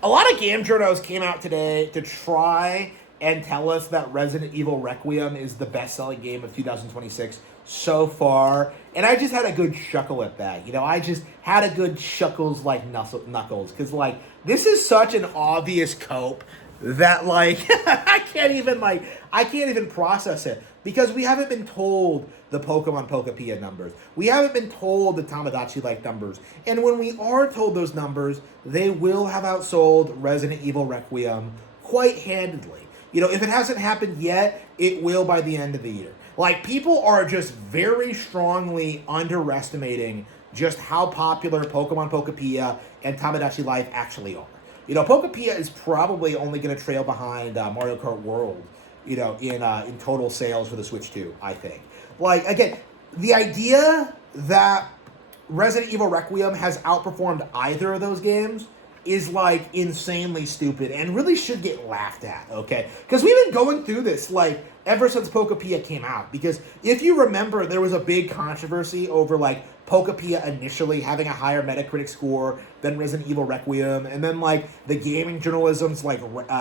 A lot of game journals came out today to try and tell us that Resident Evil Requiem is the best-selling game of 2026 so far, and I just had a good chuckle at that. I just had a good chuckles like knuckles, because this is such an obvious cope that I can't even process it, because we haven't been told the Pokemon Pokepia numbers. We haven't been told the Tamagotchi like numbers. And when we are told those numbers, they will have outsold Resident Evil Requiem quite handedly. If it hasn't happened yet, it will by the end of the year. People are just very strongly underestimating just how popular Pokemon Pokepia and Tamagotchi Life actually are. Pokepia is probably only going to trail behind Mario Kart World, in total sales for the Switch 2, I think. Again, the idea that Resident Evil Requiem has outperformed either of those games is insanely stupid and really should get laughed at, okay? Because we've been going through this ever since Pokepia came out. Because if you remember, there was a big controversy over Pokepia initially having a higher Metacritic score than Resident Evil Requiem, and then the gaming journalisms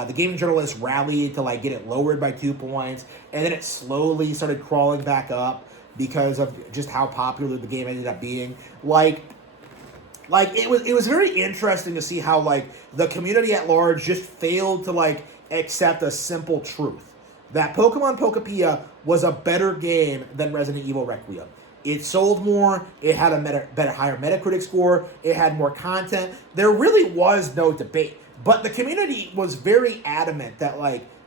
the gaming journalists rallied to get it lowered by 2 points, and then it slowly started crawling back up because of just how popular the game ended up being. It was very interesting to see how the community at large just failed to accept a simple truth that Pokemon Pokepia was a better game than Resident Evil Requiem. It sold more. It had a higher Metacritic score. It had more content. There really was no debate, but the community was very adamant that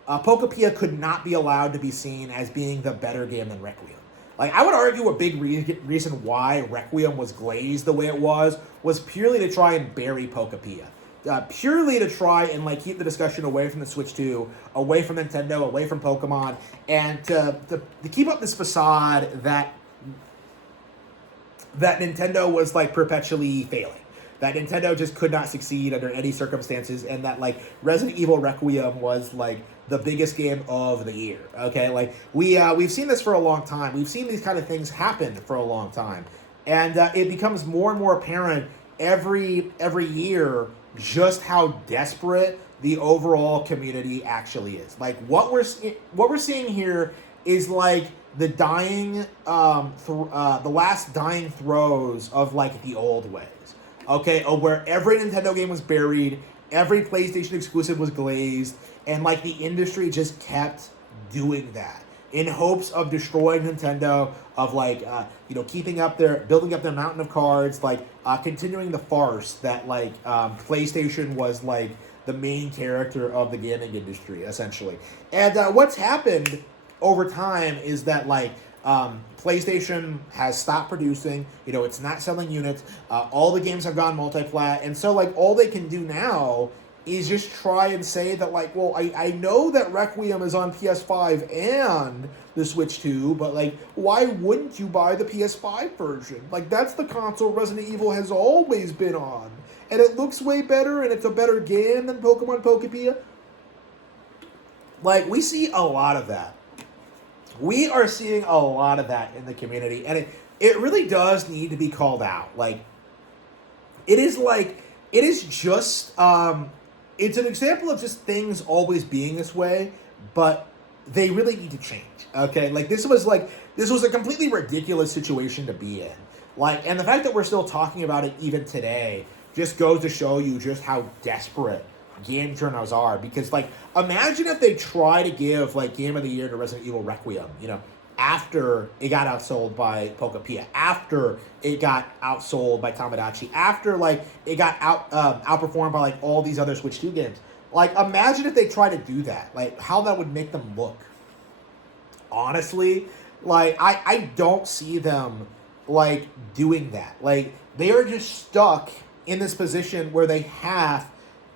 Pokepia could not be allowed to be seen as being the better game than Requiem. I would argue a big reason why Requiem was glazed the way it was purely to try and bury Pokepia. Purely to try and keep the discussion away from the Switch 2, away from Nintendo, away from Pokemon, and to keep up this facade that Nintendo was perpetually failing. That Nintendo just could not succeed under any circumstances, and that Resident Evil Requiem was the biggest game of the year. Okay, we've seen this for a long time. We've seen these kind of things happen for a long time, and it becomes more and more apparent every year just how desperate the overall community actually is. What we're seeing here is the dying, the last dying throes of the old ways. Okay, where every Nintendo game was buried, every PlayStation exclusive was glazed, and the industry just kept doing that in hopes of destroying Nintendo, of building up their mountain of cards, continuing the farce that PlayStation was the main character of the gaming industry, essentially. And what's happened over time is that PlayStation has stopped producing. It's not selling units. All the games have gone multi-plat, and so all they can do now is just try and say that well, I know that Requiem is on PS5 and the Switch 2, but why wouldn't you buy the PS5 version? That's the console Resident Evil has always been on, and it looks way better, and it's a better game than Pokemon Pokepia. We see a lot of that. We are seeing a lot of that in the community, and it really does need to be called out. It is just, it's an example of just things always being this way, but they really need to change, okay? This was a completely ridiculous situation to be in. And the fact that we're still talking about it even today just goes to show you just how desperate game journals are. Because imagine if they try to give Game of the Year to Resident Evil Requiem, after it got outsold by Pokepia, after it got outsold by Tamagotchi, after it got outperformed by all these other Switch 2 games. Imagine if they try to do that, how that would make them look. Honestly, I don't see them doing that. They are just stuck in this position where they have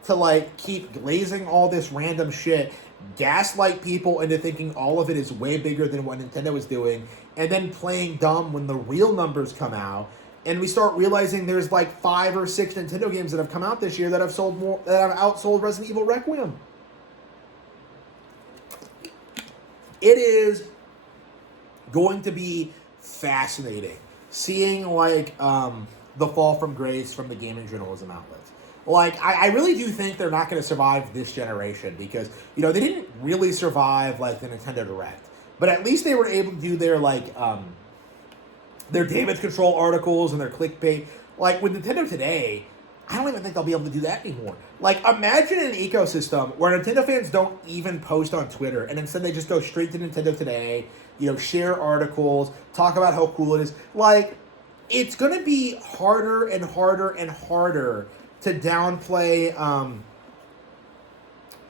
to keep glazing all this random shit, gaslight people into thinking all of it is way bigger than what Nintendo is doing, and then playing dumb when the real numbers come out, and we start realizing there's 5 or 6 Nintendo games that have come out this year that have outsold Resident Evil Requiem. It is going to be fascinating seeing the fall from grace from the gaming journalism outlets. Like, I really do think they're not going to survive this generation because, they didn't really survive, like, the Nintendo Direct. But at least they were able to do their, like, their damage control articles and their clickbait. Like, with Nintendo Today, I don't even think they'll be able to do that anymore. Like, imagine an ecosystem where Nintendo fans don't even post on Twitter, and instead they just go straight to Nintendo Today, share articles, talk about how cool it is. Like, it's going to be harder and harder and harder to downplay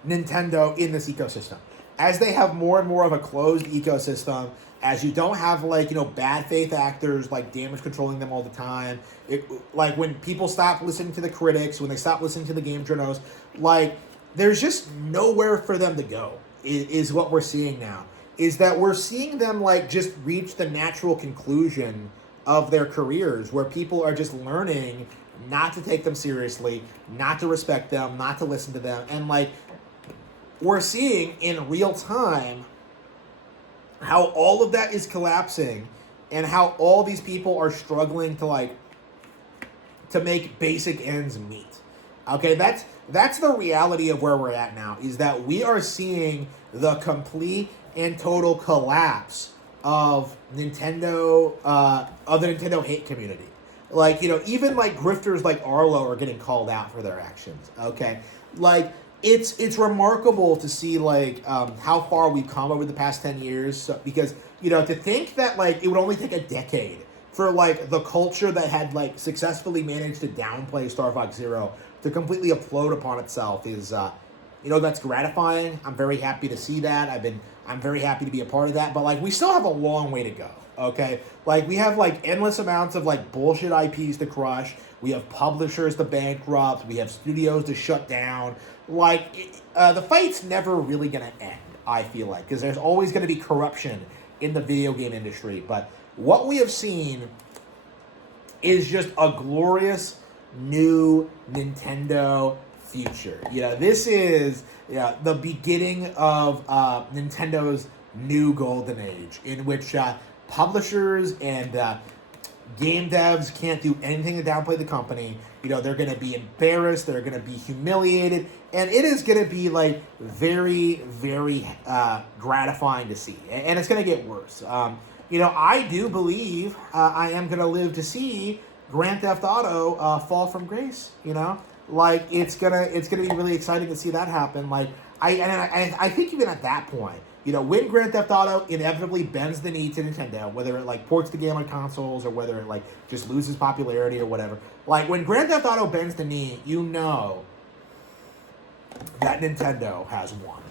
Nintendo in this ecosystem. As they have more and more of a closed ecosystem, as you don't have, like, bad faith actors, like, damage controlling them all the time. Like, when people stop listening to the critics, when they stop listening to the game journals, like, there's just nowhere for them to go, is what we're seeing now. Is that we're seeing them, like, just reach the natural conclusion of their careers, where people are just learning not to take them seriously, not to respect them, not to listen to them. And, like, we're seeing in real time how all of that is collapsing and how all these people are struggling to make basic ends meet. Okay, that's the reality of where we're at now, is that we are seeing the complete and total collapse of Nintendo, of the Nintendo hate community. Like, even, like, grifters like Arlo are getting called out for their actions, okay? Like, it's remarkable to see, like, how far we've come over the past 10 years, because, to think that, like, it would only take a decade for, like, the culture that had, like, successfully managed to downplay Star Fox Zero to completely implode upon itself is, that's gratifying. I'm very happy to see that. I'm very happy to be a part of that, but, like, we still have a long way to go, okay? Like, we have, like, endless amounts of, like, bullshit IPs to crush. We have publishers to bankrupt. We have studios to shut down. Like, the fight's never really going to end, I feel like, because there's always going to be corruption in the video game industry. But what we have seen is just a glorious new Nintendo future. This is the beginning of Nintendo's new golden age, in which publishers and game devs can't do anything to downplay the company. They're going to be embarrassed. They're going to be humiliated. And it is going to be, like, very, very gratifying to see. And it's going to get worse. I do believe I am going to live to see Grand Theft Auto fall from grace, Like, it's gonna be really exciting to see that happen. Like, I think even at that point, when Grand Theft Auto inevitably bends the knee to Nintendo, whether it, like, ports the game on consoles or whether it, like, just loses popularity or whatever, like, when Grand Theft Auto bends the knee, that Nintendo has won.